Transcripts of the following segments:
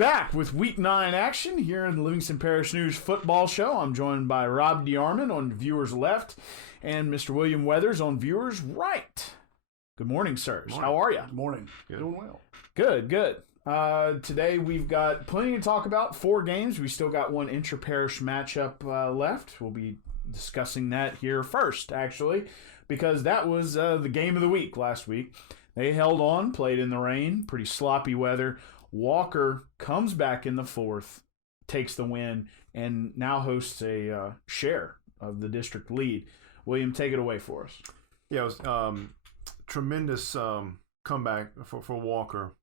back with Week 9 action here in the Livingston Parish News Football Show. I'm joined by Rob DeArmond on viewers left and Mr. William Weathers on viewers right. Good morning, sirs. Morning. How are you? Good morning. Good. Doing well. Good. Today we've got plenty to talk about. 4 games. We still got one intra-parish matchup left. We'll be discussing that here first, actually, because that was the game of the week last week. They held on, played in the rain, pretty sloppy weather. Walker comes back in the 4th, takes the win, and now hosts a share of the district lead. William, take it away for us. Yeah, it was tremendous comeback for Walker.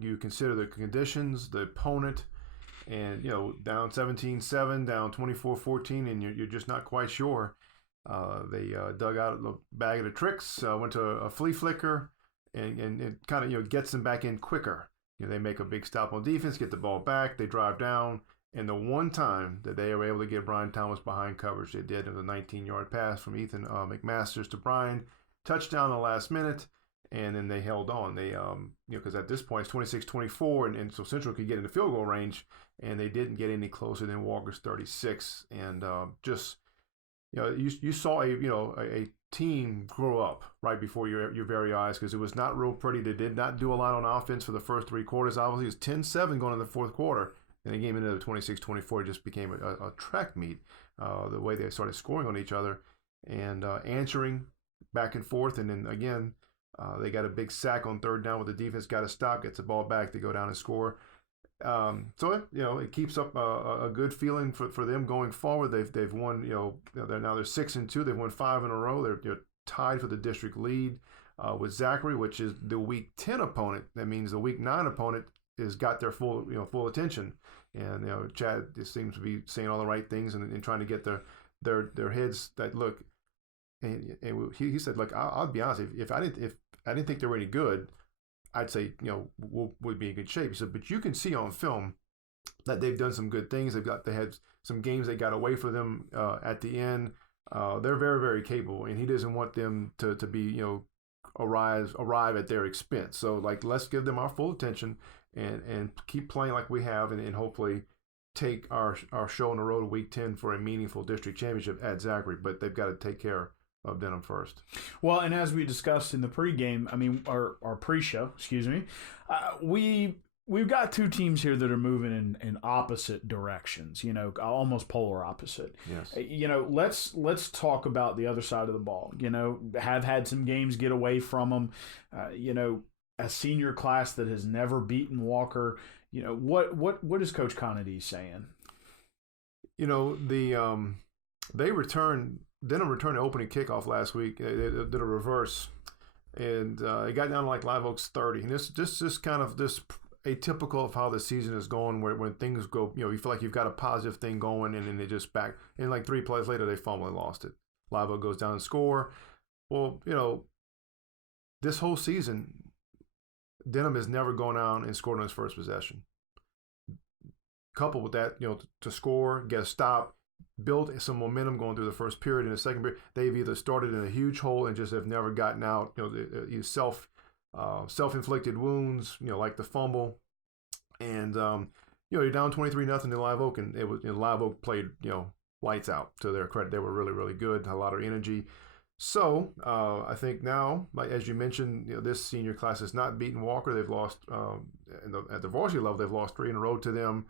You consider the conditions, the opponent, and down 17-7, down 24-14, and you're just not quite sure. They dug out a bag of the tricks, went to a flea flicker, and it kind of gets them back in quicker. They make a big stop on defense, get the ball back, they drive down, and the one time that they were able to get Brian Thomas behind coverage, they did. It was a 19-yard pass from Ethan McMasters to Brian, touchdown in the last minute, and then they held on. They because at this point it's 26-24, and so Central could get into field goal range, and they didn't get any closer than Walker's 36, and you saw a team grow up right before your very eyes, because it was not real pretty. They did not do a lot on offense for the first 3 quarters. Obviously, it was 10-7 going into the 4th quarter, and the game into the 26-24. It just became a track meet, the way they started scoring on each other and answering back and forth. And then again, they got a big sack on 3rd down with the defense got to stop, gets the ball back, they go down and score. So it keeps up a good feeling for them going forward. They've won, they're 6-2. They've won 5 in a row. They're tied for the district lead with Zachary, which is the Week 10 opponent. That means the Week 9 opponent has got their full attention. And Chad just seems to be saying all the right things and trying to get their heads that look. And he said, look, I'll be honest. If I didn't think they were any good, I'd say, we'd be in good shape. He said, but you can see on film that they've done some good things. They had some games that got away from them at the end. They're very, very capable, and he doesn't want them to be, arrive at their expense. So, let's give them our full attention and keep playing like we have, and hopefully take our show on the road to Week 10 for a meaningful district championship at Zachary. But they've got to take care of Denham first. Well, and as we discussed in the pregame, our pre-show, we've got 2 teams here that are moving in opposite directions, almost polar opposite. Yes. Let's talk about the other side of the ball. Have had some games get away from them. A senior class that has never beaten Walker. What is Coach Conady saying? Denham returned the opening kickoff last week. They did a reverse, and it got down to Live Oak's 30. And this kind of this atypical of how the season is going, where when things go, you feel like you've got a positive thing going, and then they just back. And 3 plays later, they fumble and lost it. Live Oak goes down and score. Well, this whole season, Denham has never gone down and scored on his first possession. Coupled with that, to score, get a stop, build some momentum going through the first period. In the second period, they've either started in a huge hole and just have never gotten out. Self-inflicted wounds, like the fumble, and you're down 23-0 to Live Oak, and it was Live Oak played lights out. To their credit, they were really, really good, had a lot of energy. So I think now, as you mentioned, this senior class has not beaten Walker. They've lost at the varsity level. They've lost 3 in a row to them.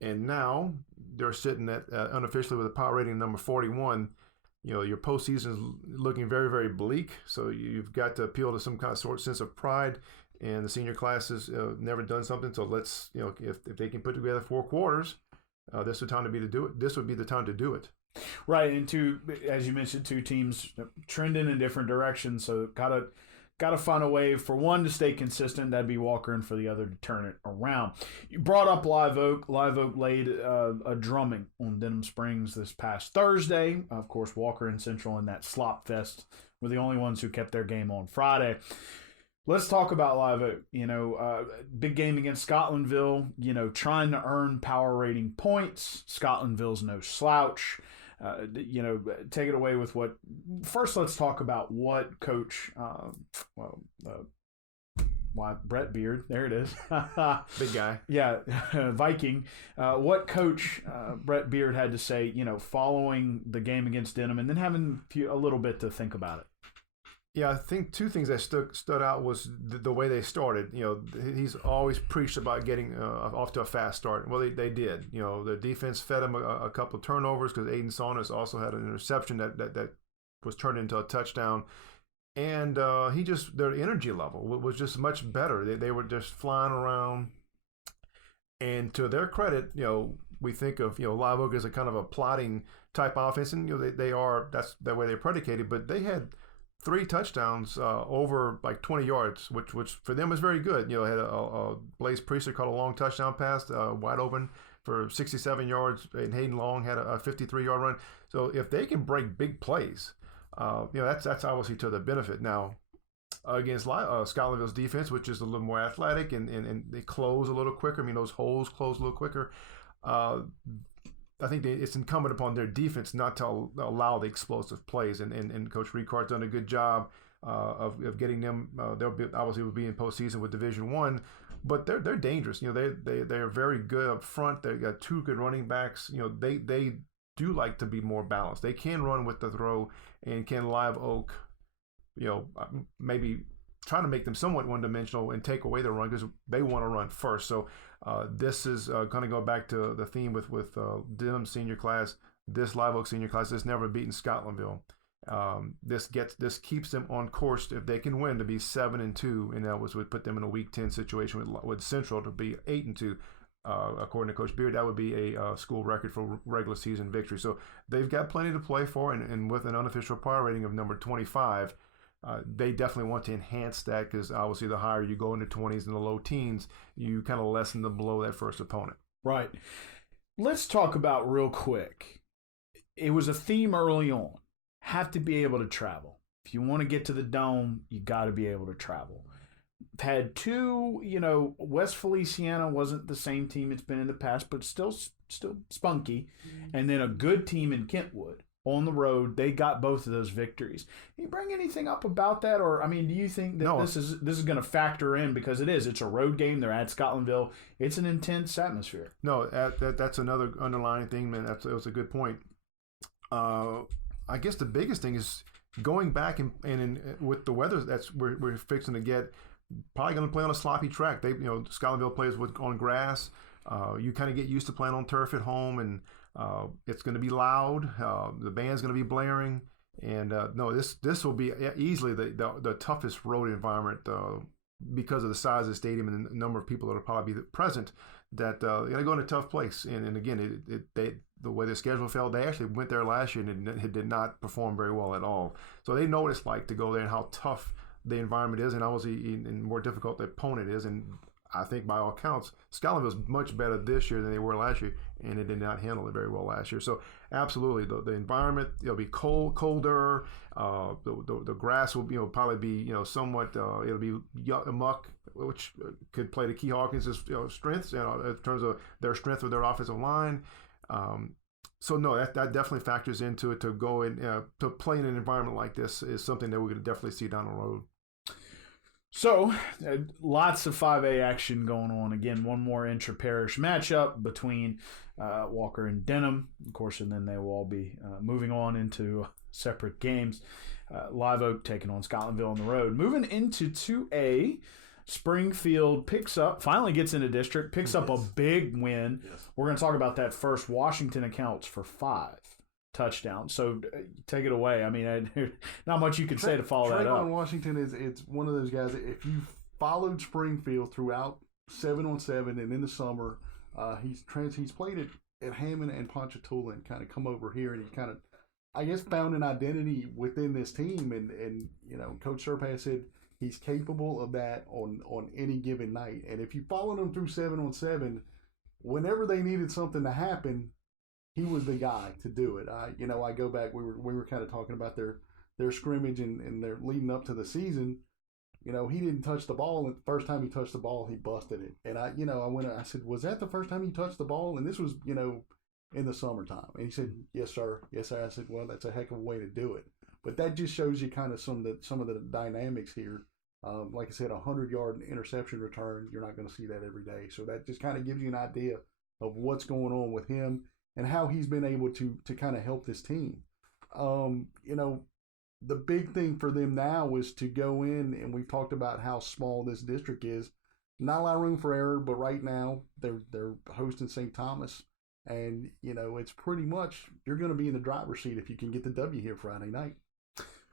And now they're sitting at unofficially with a power rating number 41. Your postseason is looking very, very bleak. So you've got to appeal to some kind of sense of pride. And the senior class has never done something. So let's, if they can put together 4 quarters, this would time to be to do it. This would be the time to do it. Right, and as you mentioned, 2 teams trending in different directions. So gotta find a way for one to stay consistent. That'd be Walker, and for the other to turn it around. You brought up Live Oak. Live Oak laid a drumming on Denham Springs this past Thursday. Of course, Walker and Central in that slop fest were the only ones who kept their game on Friday. Let's talk about Live Oak. Big game against Scotlandville. Trying to earn power rating points. Scotlandville's no slouch. Take it away with what. First, let's talk about what Coach why Brett Beard, there it is. Big guy. Yeah, Viking. What Coach Brett Beard had to say, following the game against Denham and then having a little bit to think about it. Yeah, I think two things that stood out was the way they started. He's always preached about getting off to a fast start. Well, they did. The defense fed him a couple of turnovers because Aiden Saunders also had an interception that was turned into a touchdown. And their energy level was just much better. They were just flying around. And to their credit, we think of Live Oak as a kind of a plotting type offense, and that's the way they're predicated. But they had 3 touchdowns over like 20 yards, which for them is very good. Had a Blaze Priester caught a long touchdown pass, wide open for 67 yards, and Hayden Long had a 53-yard run. So if they can break big plays, that's obviously to their benefit. Now, against Scotlandville's defense, which is a little more athletic and they close a little quicker. Those holes close a little quicker. I think it's incumbent upon their defense not to allow the explosive plays, and Coach Ricard's done a good job of getting them. Obviously will be in postseason with Division I, but they're dangerous. They're very good up front. They got 2 good running backs. They do like to be more balanced. They can run with the throw, and can Live Oak, maybe trying to make them somewhat one-dimensional and take away the run because they want to run first. So this is going to go back to the theme with Denham senior class. This Live Oak senior class has never beaten Scotlandville. This keeps them on course if they can win to be 7-2, and that would put them in a Week 10 situation with Central to be 8-2. According to Coach Beard, that would be a school record for regular season victory. So they've got plenty to play for, and with an unofficial power rating of number 25. They definitely want to enhance that because obviously the higher you go into 20s and the low teens, you kind of lessen the blow of that first opponent. Right. Let's talk about real quick. It was a theme early on. Have to be able to travel. If you want to get to the Dome, you got to be able to travel. Had 2, West Feliciana wasn't the same team it's been in the past, but still spunky. And then a good team in Kentwood. On the road, they got both of those victories. Can you bring anything up about that, or do you think that this is going to factor in because it's a road game? They're at Scotlandville. It's an intense atmosphere. No, that's another underlying thing, man. That was a good point. I guess the biggest thing is going back and with the weather we're fixing to get. Probably going to play on a sloppy track. Scotlandville plays on grass. You kind of get used to playing on turf at home, and it's going to be loud. The band's going to be blaring, and this will be easily the toughest road environment because of the size of the stadium and the number of people that will probably be present. That they're going to go in a tough place, and again, the way the schedule fell, they actually went there last year and it did not perform very well at all. So they know what it's like to go there and how tough the environment is, and obviously and more difficult the opponent is. And I think by all accounts, Scotlandville is much better this year than they were last year, and it did not handle it very well last year. So absolutely, the environment, it'll be colder. The grass will probably be somewhat it'll be muck, which could play to Key Hawkins' strengths in terms of their strength with their offensive line. So no, that definitely factors into it. To go in to play in an environment like this is something that we're going to definitely see down the road. So, lots of 5A action going on. Again, one more intra-parish matchup between Walker and Denham, of course, and then they will all be moving on into separate games. Live Oak taking on Scotlandville on the road. Moving into 2A, Springfield finally gets into district, picks up a big win. Yes. We're going to talk about that first. Washington accounts for 5 touchdowns. So take it away. Not much you can say to follow that up. Trayvon Washington it's one of those guys that if you followed Springfield throughout 7-on-7 and in the summer, he's played at Hammond and Ponchatoula and kind of come over here, and he's kind of, I guess, found an identity within this team. And Coach Serpass said he's capable of that on any given night. And if you followed him through 7-on-7, whenever they needed something to happen, he was the guy to do it. I go back. We were kind of talking about their scrimmage and their leading up to the season. He didn't touch the ball, and the first time he touched the ball, he busted it. And I said, was that the first time you touched the ball? And this was, in the summertime. And he said, yes, sir. Yes, sir. I said, well, that's a heck of a way to do it. But that just shows you kind of some of the dynamics here Like I said, 100-yard interception return, you're not going to see that every day. So that just kind of gives you an idea of what's going on with him and how he's been able to kind of help this team. The big thing for them now is to go in, and we've talked about how small this district is. Not a lot of room for error, but right now they're hosting St. Thomas, and it's pretty much you're going to be in the driver's seat if you can get the W here Friday night.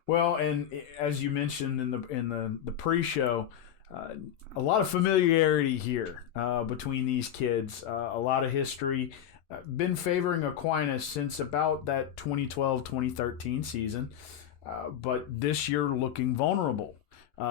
Well, and as you mentioned in the pre-show, a lot of familiarity here between these kids. A lot of history. Been favoring Aquinas since about that 2012-2013 season, but this year looking vulnerable.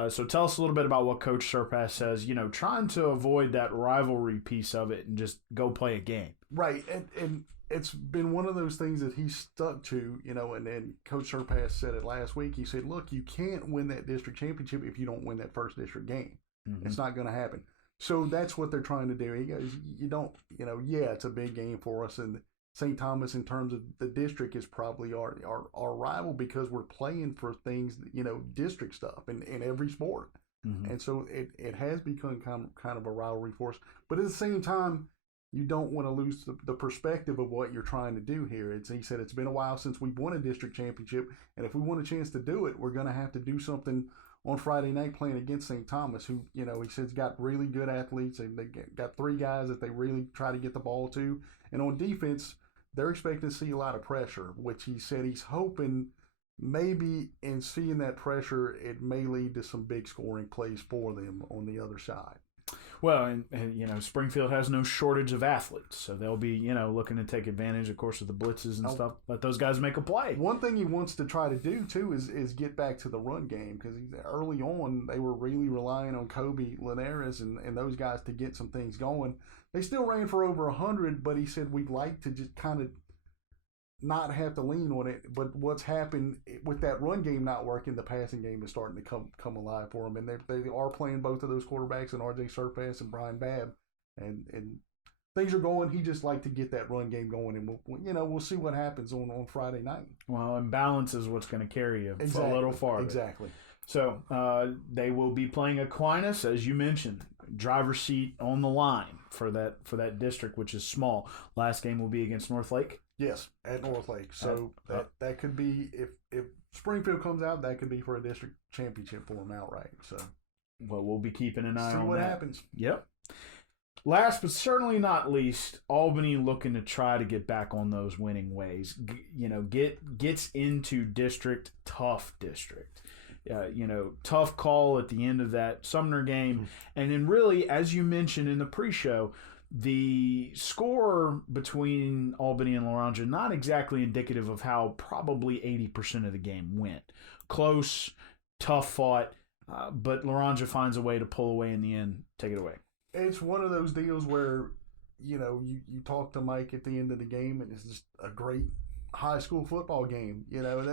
So tell us a little bit about what Coach Surpass says, trying to avoid that rivalry piece of it and just go play a game. Right, and it's been one of those things that he's stuck to, and then Coach Surpass said it last week. He said, look, you can't win that district championship if you don't win that first district game. Mm-hmm. It's not going to happen. So that's what they're trying to do. He goes, you don't, it's a big game for us. And St. Thomas, in terms of the district, is probably our rival because we're playing for things, district stuff in every sport. Mm-hmm. And so it has become kind of a rivalry for us. But at the same time, you don't want to lose the perspective of what you're trying to do here. He said it's been a while since we've won a district championship, and if we want a chance to do it, we're going to have to do something on Friday night playing against St. Thomas, who, he says got really good athletes. They got 3 guys that they really try to get the ball to. And on defense, they're expecting to see a lot of pressure, which he said he's hoping maybe in seeing that pressure, it may lead to some big scoring plays for them on the other side. Well, and Springfield has no shortage of athletes, so they'll be, looking to take advantage, of course, of the blitzes and stuff. Let those guys make a play. One thing he wants to try to do, too, is get back to the run game, because early on, they were really relying on Kobe Linares and those guys to get some things going. They still ran for over 100, but he said we'd like to just kind of not have to lean on it. But what's happened with that run game not working, the passing game is starting to come alive for them, and they are playing both of those quarterbacks, and R.J. Surpass and Brian Babb, and things are going. He just like to get that run game going, and we'll see what happens on Friday night. Well, and balance is what's going to carry you a little farther. Exactly. So they will be playing Aquinas, as you mentioned, driver's seat on the line for that district, which is small. Last game will be against Northlake. Yes, at Northlake. So that could be, if Springfield comes out, that could be for a district championship for them outright. So, well, we'll be keeping an eye on that. See what happens. Yep. Last but certainly not least, Albany looking to try to get back on those winning ways. Gets into district, tough district. Tough call at the end of that Sumner game. And then really, as you mentioned in the pre-show, the score between Albany and Laranja, not exactly indicative of how probably 80% of the game went. Close, tough fought, but Laranja finds a way to pull away in the end. Take it away. It's one of those deals where, you talk to Mike at the end of the game, and it's just a great high school football game.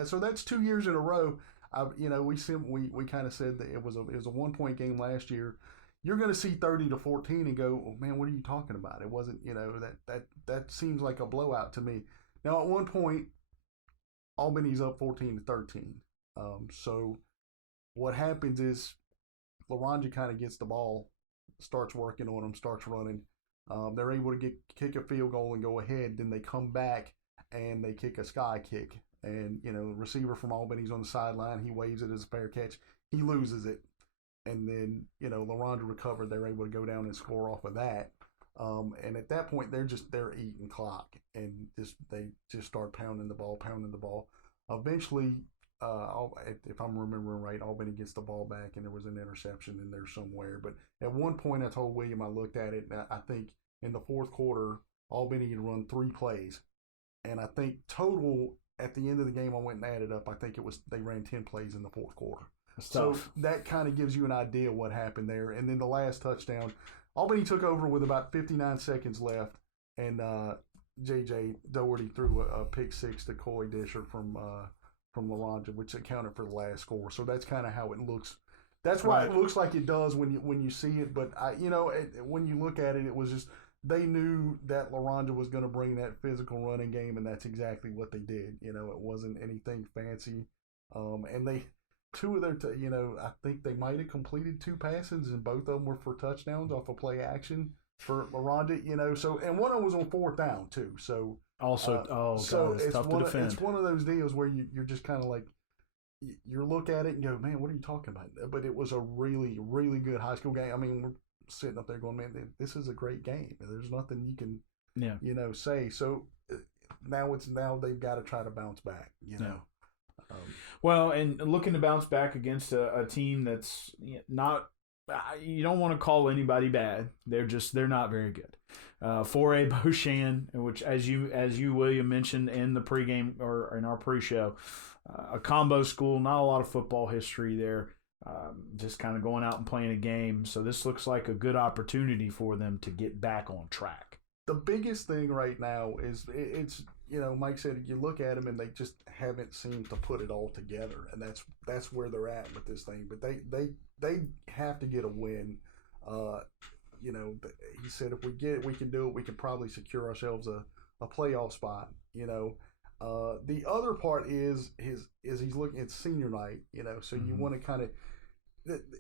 So that's 2 years in a row. We kind of said that it was a 1-point game last year. You're going to see 30-14 and go, oh, man, what are you talking about? It wasn't, that seems like a blowout to me. Now, at one point, Albany's up 14-13. So what happens is Laranja kind of gets the ball, starts working on them, starts running. They're able to kick a field goal and go ahead. Then they come back and they kick a sky kick. And, the receiver from Albany's on the sideline. He waves it as a fair catch. He loses it. And then, Laranja recovered. They're able to go down and score off of that. And at that point, they're eating clock. And they just start pounding the ball. Eventually, if I'm remembering right, Albany gets the ball back, and there was an interception in there somewhere. But at one point, I told William, I looked at it, and I think in the fourth quarter, Albany had run 3 plays. And I think total, at the end of the game, I went and added up. I think they ran 10 plays in the fourth quarter. So that kind of gives you an idea what happened there. And then the last touchdown, Albany took over with about 59 seconds left, and J.J. Doherty threw a pick six to Coy Disher from Laranja, which accounted for the last score. So that's kind of how it looks. That's why it looks like it does when you see it. But when you look at it, it was just they knew that Laranja was going to bring that physical running game, and that's exactly what they did. It wasn't anything fancy, and they. two of their, I think they might have completed 2 passes, and both of them were for touchdowns off of play action for Rondit, So, and one of them was on 4th down too. So also, God, it's tough to defend. It's one of those deals where you're just kind of like, you look at it and go, man, what are you talking about? But it was a really, really good high school game. I mean, we're sitting up there going, man, this is a great game. There's nothing you can, say. So now they've got to try to bounce back, know. Well, and looking to bounce back against a team that's not, you don't want to call anybody bad. They're not very good. 4A Beauchamp, which as you William mentioned in the pregame or in our pre-show, a combo school, not a lot of football history there. Just kind of going out and playing a game. So this looks like a good opportunity for them to get back on track. The biggest thing right now is it's Mike said, you look at them and they just haven't seemed to put it all together, and that's where they're at with this thing. But they have to get a win. He said if we can do it, we can probably secure ourselves a playoff spot. The other part is he's looking at senior night. So you want to kind of.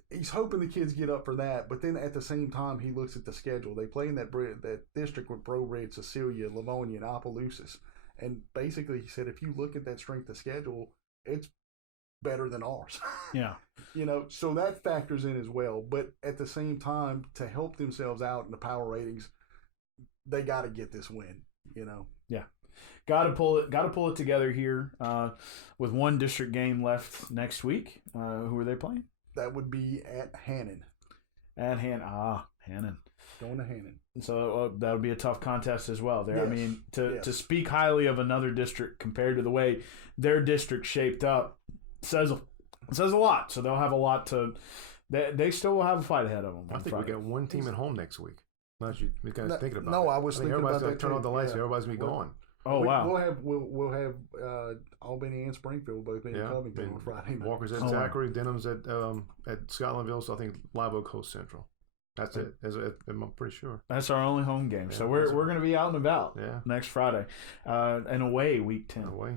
He's hoping the kids get up for that, but then at the same time, he looks at the schedule. They play in that district with Breaux Bridge, Cecilia, Livonia, and Opelousas. And basically, he said, if you look at that strength of schedule, it's better than ours. Yeah. So that factors in as well. But at the same time, to help themselves out in the power ratings, they got to get this win, Yeah. Got to pull it together here with one district game left next week. Who are they playing? That would be at Hannon. Hannon. Going to Hannon. So that'll be a tough contest as well. There, yes. I mean, to speak highly of another district compared to the way their district shaped up says a lot. So they'll have a lot to. They still will have a fight ahead of them. I think Friday. we got one team at home next week. Not you guys thinking about. No, it. I was thinking everybody's about gonna that turn too. on the lights. Everybody's gonna be gone. Oh wow! We'll have Albany and Springfield both in Covington on Friday night. Walker's at Zachary, Denham's at Scotlandville. So I think Live Oak hosts Central. That's it. I'm pretty sure. That's our only home game. So we're going to be out and about next Friday, and away week 10. Away.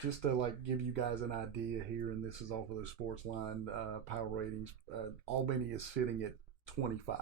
Just to give you guys an idea here, and this is off of the sports line power ratings. Albany is sitting at 25.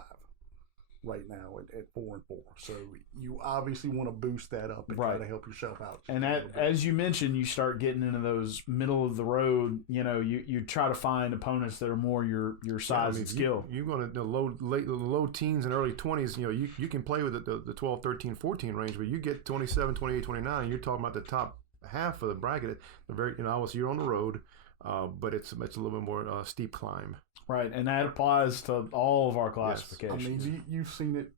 Right now at 4-4, so you obviously want to boost that up and try to help yourself out. And as you mentioned, you start getting into those middle of the road. You try to find opponents that are more your size and skill. You're going to the low teens and early 20s. You can play with the 12, 13, 14 range, but you get 27, 28, 29. You're talking about the top half of the bracket. The very obviously you're on the road, but it's a little bit more steep climb. Right, and that applies to all of our classifications. Yes. I mean, you've seen it.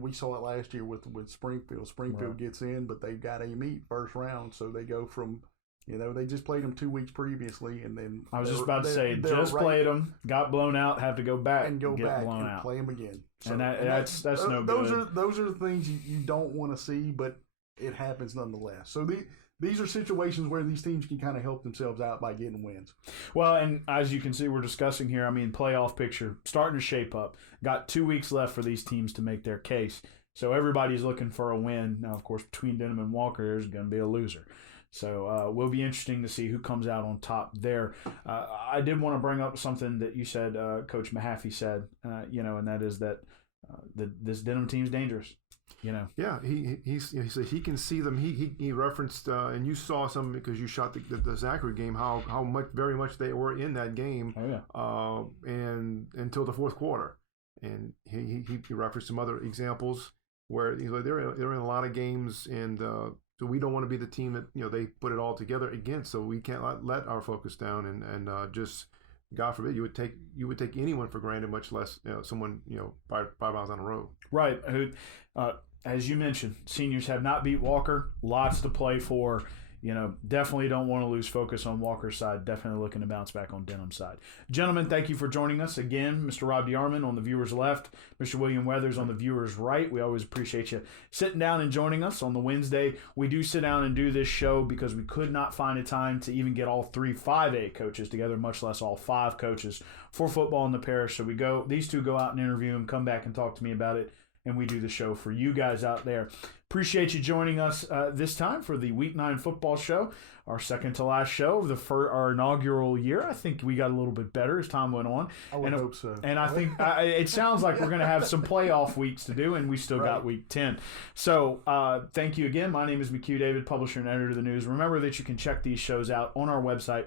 We saw it last year with Springfield. Springfield gets in, but they've got a meet first round, so they go from, they just played them 2 weeks previously, and then I was just about to say, played them, got blown out, have to go back and get blown out, play them again. So, and that's no good. Those are the things you don't want to see, but it happens nonetheless. So these are situations where these teams can kind of help themselves out by getting wins. Well, and as you can see, we're discussing here, I mean, playoff picture starting to shape up. Got 2 weeks left for these teams to make their case. So everybody's looking for a win. Now, of course, between Denham and Walker, there's going to be a loser. So will be interesting to see who comes out on top there. I did want to bring up something that you said, Coach Mahaffey said, and that is that this Denham team's dangerous. Yeah, he said he can see them. He referenced and you saw some because you shot the Zachary game how very much they were in that game. Oh yeah. And until the fourth quarter, and he referenced some other examples where they're in a lot of games, and so we don't want to be the team that they put it all together against. So we can't let our focus down and just. God forbid you would take anyone for granted, much less someone 5 miles down the road. Right. As you mentioned, seniors have not beat Walker. Lots to play for. Definitely don't want to lose focus on Walker's side. Definitely looking to bounce back on Denham's side. Gentlemen, thank you for joining us again. Mr. Rob DeArmond on the viewer's left, Mr. William Weathers on the viewer's right. We always appreciate you sitting down and joining us on the Wednesday. We do sit down and do this show because we could not find a time to even get all 3 5A coaches together, much less all 5 coaches for football in the parish. So these two go out and interview them, come back and talk to me about it, and we do the show for you guys out there. Appreciate you joining us this time for the Week 9 football show, our second to last show of our inaugural year. I think we got a little bit better as time went on. I would hope so. And I think it sounds like we're going to have some playoff weeks to do, and we still got Week 10. So thank you again. My name is McHugh David, publisher and editor of the news. Remember that you can check these shows out on our website,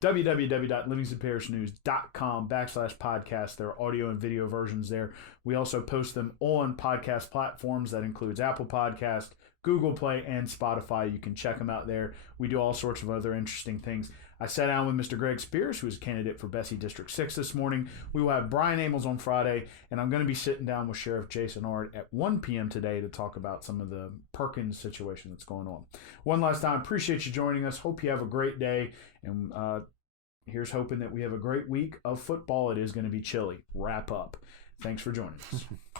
www.livingstonparishnews.com/podcast. There are audio and video versions there. We also post them on podcast platforms. That includes Apple Podcast, Google Play, and Spotify. You can check them out there. We do all sorts of other interesting things. I sat down with Mr. Greg Spears, who is a candidate for Bessie District 6 this morning. We will have Brian Amos on Friday, and I'm going to be sitting down with Sheriff Jason Ard at 1 p.m. today to talk about some of the Perkins situation that's going on. One last time, appreciate you joining us. Hope you have a great day, and here's hoping that we have a great week of football. It is going to be chilly. Wrap up. Thanks for joining us.